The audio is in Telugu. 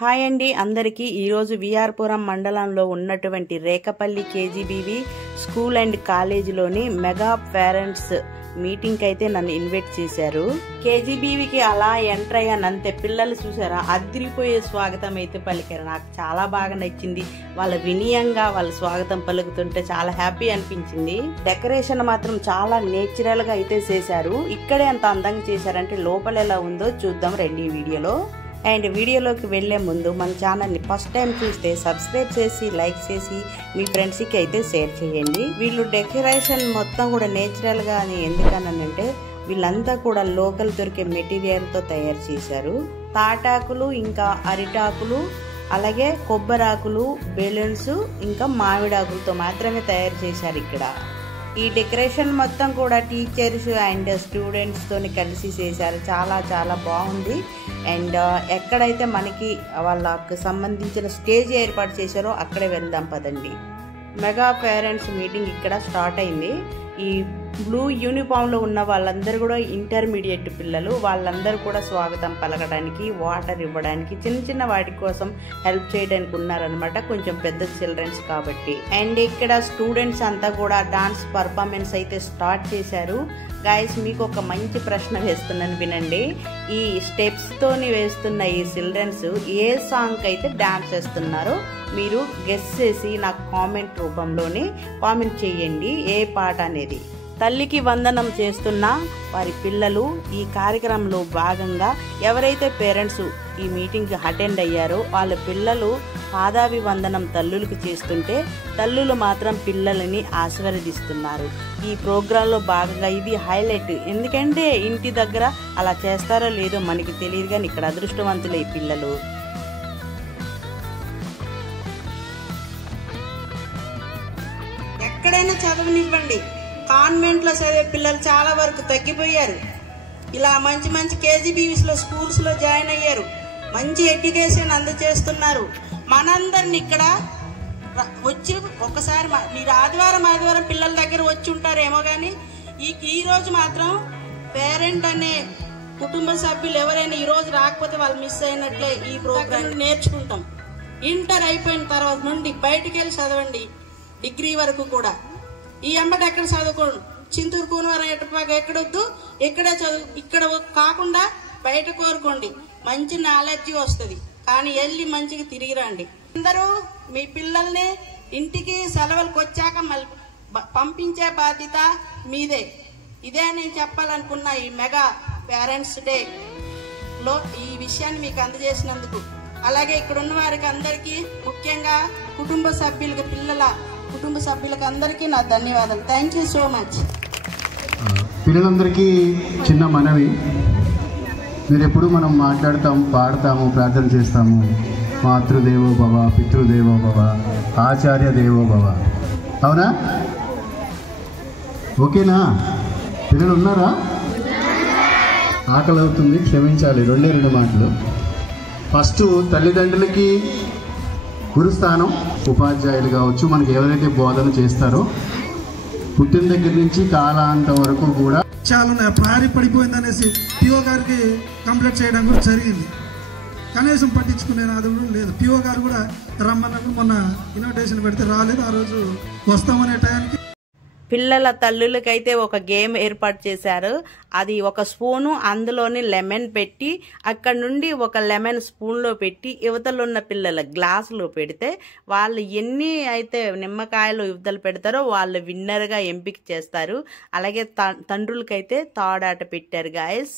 హాయ్ అండి అందరికీ ఈరోజు విఆర్పురం మండలంలో ఉన్నటువంటి రేకపల్లి కేజీబీవీ స్కూల్ అండ్ కాలేజీలోని మెగా పేరెంట్స్ మీటింగ్ అయితే నన్ను ఇన్వైట్ చేశారు. కేజీబీవీకి అలా ఎంటర్ అయ్యానంతే పిల్లలు చూసారా అదిరిపోయే స్వాగతం అయితే పలికారు. నాకు చాలా బాగా నచ్చింది. వాళ్ళ వినయంగా వాళ్ళ స్వాగతం పలుకుతుంటే చాలా హ్యాపీ అనిపించింది. డెకరేషన్ మాత్రం చాలా నేచురల్ గా అయితే చేశారు. ఇక్కడే అంత అందంగా చేశారంటే లోపల ఎలా ఉందో చూద్దాం రండి ఈ వీడియోలో. అండ్ వీడియోలోకి వెళ్లే ముందు మన ఛానల్ని ఫస్ట్ టైం చూస్తే సబ్స్క్రైబ్ చేసి లైక్ చేసి మీ ఫ్రెండ్స్కి అయితే షేర్ చేయండి. వీళ్ళు డెకరేషన్ మొత్తం కూడా నేచురల్ గా అని ఎందుకనంటే వీళ్ళంతా కూడా లోకల్ దొరికే మెటీరియల్ తో తయారు చేశారు. తాటాకులు ఇంకా అరిటాకులు అలాగే కొబ్బరాకులు బెలూన్స్ ఇంకా మామిడాకులతో మాత్రమే తయారు చేశారు. ఇక్కడ ఈ డెకరేషన్ మొత్తం కూడా టీచర్స్ అండ్ స్టూడెంట్స్ తోని కలిసి చేశారు. చాలా చాలా బాగుంది. అండ్ ఎక్కడైతే మనకి వాళ్ళకు సంబంధించిన స్టేజ్ ఏర్పాటు చేశారో అక్కడే వెళ్దాం పదండి. మెగా పేరెంట్స్ మీటింగ్ ఇక్కడ స్టార్ట్ అయింది. ఈ బ్లూ యూనిఫామ్ లో ఉన్న వాళ్ళందరూ కూడా ఇంటర్మీడియట్ పిల్లలు. వాళ్ళందరూ కూడా స్వాగతం పలకడానికి వాటర్ ఇవ్వడానికి చిన్న చిన్న వాటి కోసం హెల్ప్ చేయడానికి ఉన్నారనమాట. కొంచెం పెద్ద చిల్డ్రన్స్ కాబట్టి. అండ్ ఇక్కడ స్టూడెంట్స్ అంతా కూడా డాన్స్ పర్ఫార్మెన్స్ అయితే స్టార్ట్ చేశారు. గైస్ మీకు ఒక మంచి ప్రశ్న వేస్తున్నాను వినండి. ఈ స్టెప్స్ తోని వేస్తున్న ఈ చిల్డ్రన్స్ ఏ సాంగ్ అయితే డాన్స్ చేస్తున్నారో మీరు గెస్ చేసి నాకు కామెంట్ రూపంలోనే కామెంట్ చేయండి ఏ పాట అనేది. తల్లికి వందనం చేస్తున్న వారి పిల్లలు ఈ కార్యక్రమంలో భాగంగా ఎవరైతే పేరెంట్స్ ఈ మీటింగ్కి అటెండ్ అయ్యారో వాళ్ళ పిల్లలు పాదాభివందనం తల్లులకు చేస్తుంటే తల్లులు మాత్రం పిల్లలని ఆశీర్వదిస్తున్నారు. ఈ ప్రోగ్రాంలో భాగంగా ఇది హైలైట్. ఎందుకంటే ఇంటి దగ్గర అలా చేస్తారో లేదో మనకి తెలియదు, కానీ ఇక్కడ అదృష్టవంతులే ఈ పిల్లలు. ఎక్కడైనా చదవనివ్వండి, కాన్వెంట్ లో చదివే పిల్లలు చాలా వరకు తగ్గిపోయారు. ఇలా మంచి మంచి కేజీబీవీస్లో స్కూల్స్లో జాయిన్ అయ్యారు. మంచి ఎడ్యుకేషన్ అందజేస్తున్నారు. మనందరిని ఇక్కడ వచ్చి ఒకసారి మీరు ఆదివారం పిల్లల దగ్గర వచ్చి ఉంటారేమో, కానీ ఈ రోజు మాత్రం పేరెంట్ అనే కుటుంబ సభ్యులు ఎవరైనా ఈ రోజు రాకపోతే వాళ్ళు మిస్ అయినట్లే. ఈ ప్రోగ్రామ్ నేర్చుకుంటాం. ఇంటర్ అయిపోయిన తర్వాత నుండి బయటికి వెళ్ళి చదవండి, డిగ్రీ వరకు కూడా. ఈ ఎంబటి ఎక్కడ చదువుకోండి, చింతూరు కూనవరం ఎటుపాగా ఎక్కడొద్దు, ఇక్కడే చదువు. ఇక్కడ కాకుండా బయట కోరుకోండి, మంచి నాలెడ్జ్ వస్తుంది. కానీ వెళ్ళి మంచిగా తిరిగి రండి. అందరూ మీ పిల్లల్ని ఇంటికి సెలవులకు వచ్చాక మళ్ళీ పంపించే బాధ్యత మీదే. ఇదే నేను చెప్పాలనుకున్న ఈ మెగా పేరెంట్స్ డే లో ఈ విషయాన్ని మీకు అందజేసినందుకు. అలాగే ఇక్కడ ఉన్న వారికి అందరికీ, ముఖ్యంగా కుటుంబ సభ్యులకు కుటుంబ సభ్యులకు అందరికీ నా ధన్యవాదాలు. Thank you so much. పిల్లలందరికీ చిన్న మనవి, మీరు ఎప్పుడు మనం మాట్లాడతాము, పాడతాము, ప్రార్థన చేస్తాము, మాతృదేవో భవ, పితృదేవో భవ, ఆచార్య దేవో భవ. అవునా? ఓకేనా? పిల్లలు ఉన్నారా? ఆకలి అవుతుంది, క్షమించాలి. రెండు మాటలు. ఫస్ట్ తల్లిదండ్రులకి గురుస్థానం, ఉపాధ్యాయులు కావచ్చు, మనకి ఎవరైతే బోధన చేస్తారో పుట్టిన దగ్గర నుంచి కాలాంతం వరకు కూడా చాలా ప్రారి పడిపోయింది అనేసి పిఓ గారికి కంప్లైంట్ చేయడం కూడా జరిగింది. కనీసం పట్టించుకునే నాది కూడా లేదు. పిఓ గారు కూడా రమ్మన్నప్పుడు మొన్న ఇన్విటేషన్ పెడితే రాలేదు. ఆ రోజు వస్తామనే టైంకి పిల్లల తల్లులకైతే ఒక గేమ్ ఏర్పాటు చేశారు. అది ఒక స్పూను, అందులోని లెమన్ పెట్టి అక్కడ నుండి ఒక లెమన్ స్పూన్లో పెట్టి యువతలున్న పిల్లల గ్లాసులో పెడితే వాళ్ళు ఎన్ని అయితే నిమ్మకాయలు యువతలు పెడతారో వాళ్ళు విన్నర్గా ఎంపిక చేస్తారు. అలాగే తండ్రులకైతే తాడాట పెట్టారు గాయస్.